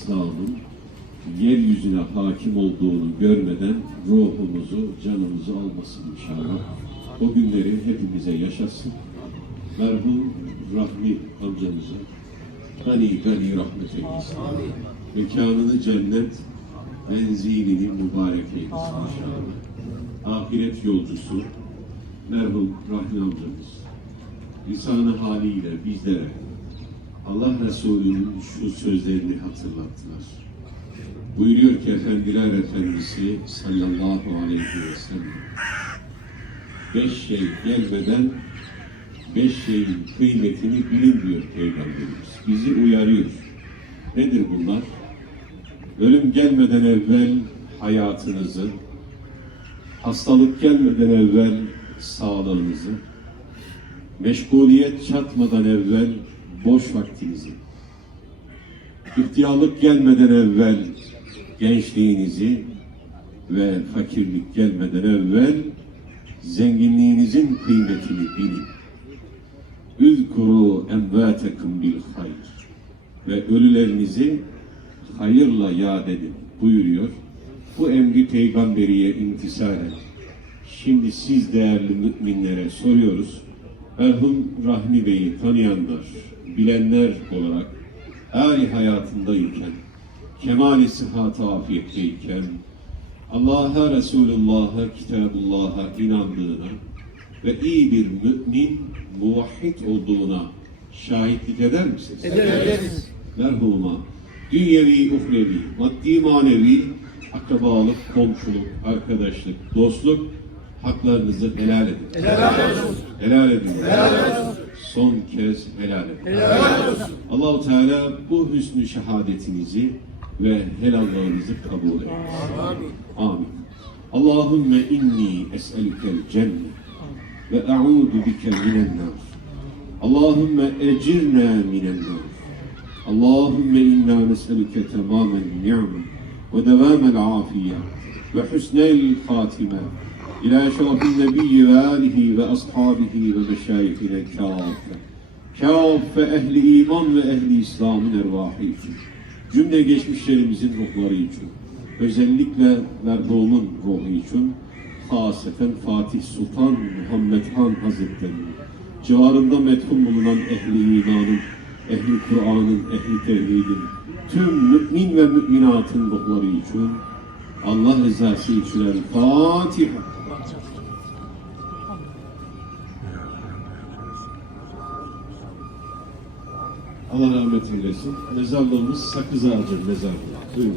İslam'ın yeryüzüne hakim olduğunu görmeden ruhumuzu, canımızı almasın inşallah. O günleri hepimize yaşatsın. Merhum Rahmi amcamıza gani gani rahmet eylesin. Mekanını cennet, menzilini mübarek eylesin inşallah. Ahiret yolcusu merhum Rahmi amcamız lisanı haliyle bizlere Allah Resulü'nün şu sözlerini hatırlattılar. Buyuruyor ki Efendiler Efendisi sallallahu aleyhi ve sellem beş şey gelmeden beş şeyin kıymetini bilin diyor Peygamberimiz. Bizi uyarıyor. Nedir bunlar? Ölüm gelmeden evvel hayatınızı, hastalık gelmeden evvel sağlığınızı, meşguliyet çatmadan evvel boş vaktinizi, ihtiyarlık gelmeden evvel gençliğinizi ve fakirlik gelmeden evvel zenginliğinizin kıymetini bilin. Üzkuru envâtekum bil hayr ve ölülerinizi hayırla yad edin buyuruyor. Bu emri peygamberiye imtisalen. Şimdi siz değerli müminlere soruyoruz. Merhum Rahmi Bey'i tanıyanlar, bilenler olarak hali hayatındayken, kemali sıhhat afiyetteyken, Allah'a, Resulullah'a, Kitabullah'a inandığına ve iyi bir mümin, muvahhid olduğuna şahitlik eder misiniz? Ederiz. merhuma dünyevi, uhrevi, maddi manevi, akrabalık, komşuluk, arkadaşlık, dostluk haklarınızı helal edin. Helal olsun. Helal edin. Helal olsun. Son kez helal edin. Helal olsun. Allahu Teala bu hüsnü şehadetinizi ve helallığınızı kabul etsin. Amin. Allahümme inni es'elükel cennet ve e'udu bike minen nar. Allahümme ecirna minen nar. Allahümme inna nes'elüke temamen ni'me ve devamel afiye ve husnel hatime ve alihi ve ashabihi ve meşayihine kâfe. Kâfe ehli iman ve ehli İslam'ın ervahı için. Cümle geçmişlerimizin ruhları için. Özellikle merhumun ruhu için. Haseten Fatih Sultan Muhammed Han Hazretleri'nin civarında metfun bulunan ehli imanın, ehli Kur'an'ın, ehli tevhidin, tüm mümin ve müminatın ruhları için Allah rızası için El Fatiha. Allah rahmet eylesin. Mezarlığımız Sakız Ağacı mezarlığı. Buyurun.